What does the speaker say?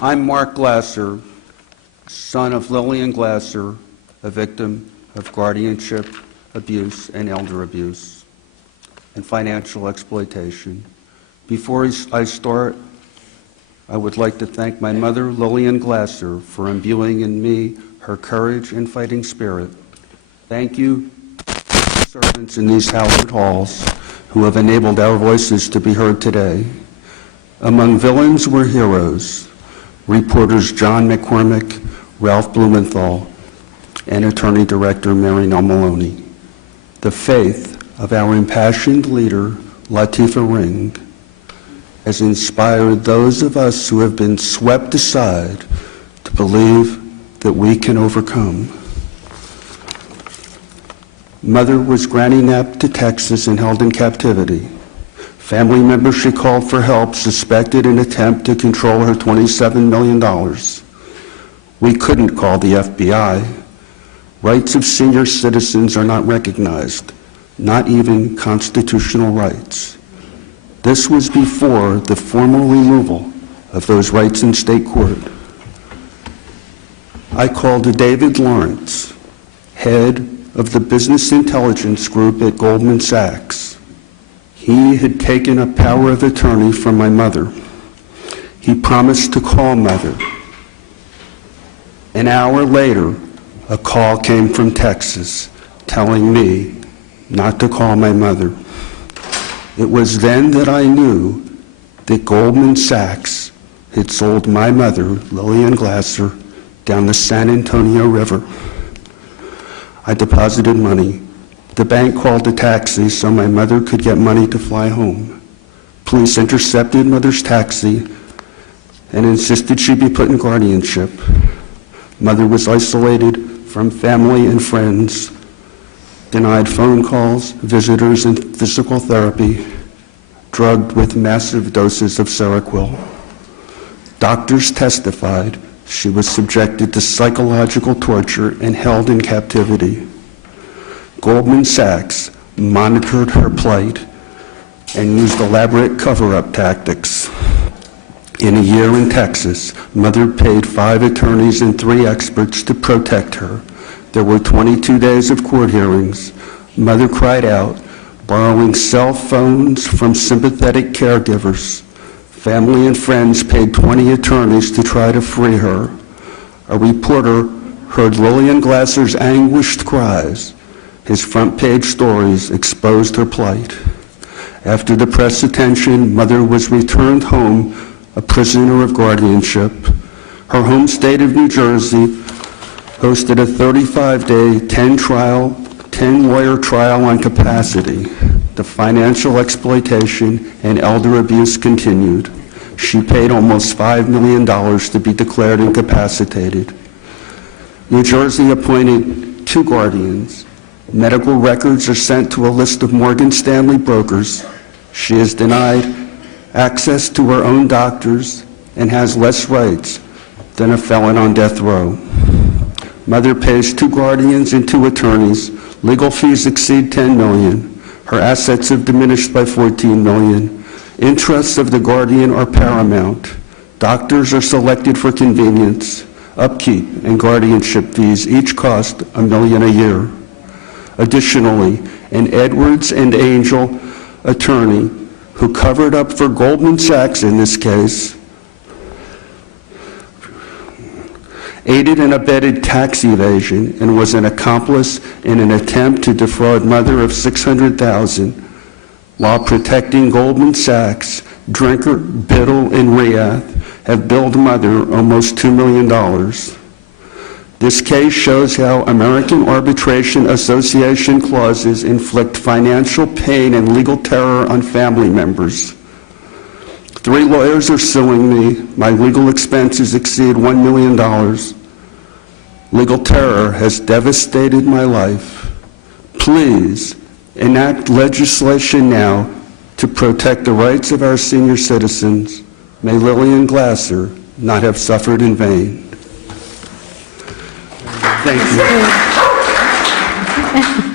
I'm Mark Glasser, son of Lillian Glasser, a victim of guardianship abuse and elder abuse and financial exploitation. Before I start, I would like to thank my mother, Lillian Glasser, for imbuing in me her courage and fighting spirit. Thank you to servants in these hallowed halls who have enabled our voices to be heard today. Among villains were heroes, reporters John McCormick, Ralph Blumenthal, and Attorney Director Mary Nell Maloney. The faith of our impassioned leader, Latifah Ring, has inspired those of us who have been swept aside to believe that we can overcome. Mother was granny napped to Texas and held in captivity. Family members she called for help suspected an attempt to control her $27 million. We couldn't call the FBI. Rights of senior citizens are not recognized, not even constitutional rights. This was before the formal removal of those rights in state court. I called David Lawrence, head of the business intelligence group at Goldman Sachs. He had taken a power of attorney from my mother. He promised to call Mother. An hour later, a call came from Texas telling me not to call my mother. It was then that I knew that Goldman Sachs had sold my mother, Lillian Glasser, down the San Antonio River. I deposited money. The bank called a taxi so my mother could get money to fly home. Police intercepted Mother's taxi and insisted she be put in guardianship. Mother was isolated from family and friends, denied phone calls, visitors, and physical therapy, drugged with massive doses of Seroquel. Doctors testified she was subjected to psychological torture and held in captivity. Goldman Sachs monitored her plight and used elaborate cover-up tactics. In a year in Texas, Mother paid 5 attorneys and 3 experts to protect her. There were 22 days of court hearings. Mother cried out, borrowing cell phones from sympathetic caregivers. Family and friends paid 20 attorneys to try to free her. A reporter heard Lillian Glasser's anguished cries. His front page stories exposed her plight. After the press attention, Mother was returned home, a prisoner of guardianship. Her home state of New Jersey hosted a 35-day, 10-lawyer trial on capacity. The financial exploitation and elder abuse continued. She paid almost $5 million to be declared incapacitated. New Jersey appointed 2 guardians. Medical records are sent to a list of Morgan Stanley brokers. She is denied access to her own doctors and has less rights than a felon on death row. Mother pays 2 guardians and 2 attorneys. Legal fees exceed $10 million. Her assets have diminished by $14 million. Interests of the guardian are paramount. Doctors are selected for convenience. Upkeep and guardianship fees each cost $1 million a year. Additionally, an Edwards and Angel attorney who covered up for Goldman Sachs in this case aided and abetted tax evasion and was an accomplice in an attempt to defraud Mother of $600,000 while protecting Goldman Sachs. Drinker, Biddle, and Riath have billed Mother almost $2 million. This case shows how American Arbitration Association clauses inflict financial pain and legal terror on family members. 3 lawyers are suing me. My legal expenses exceed $1 million. Legal terror has devastated my life. Please enact legislation now to protect the rights of our senior citizens. May Lillian Glasser not have suffered in vain. Thank you.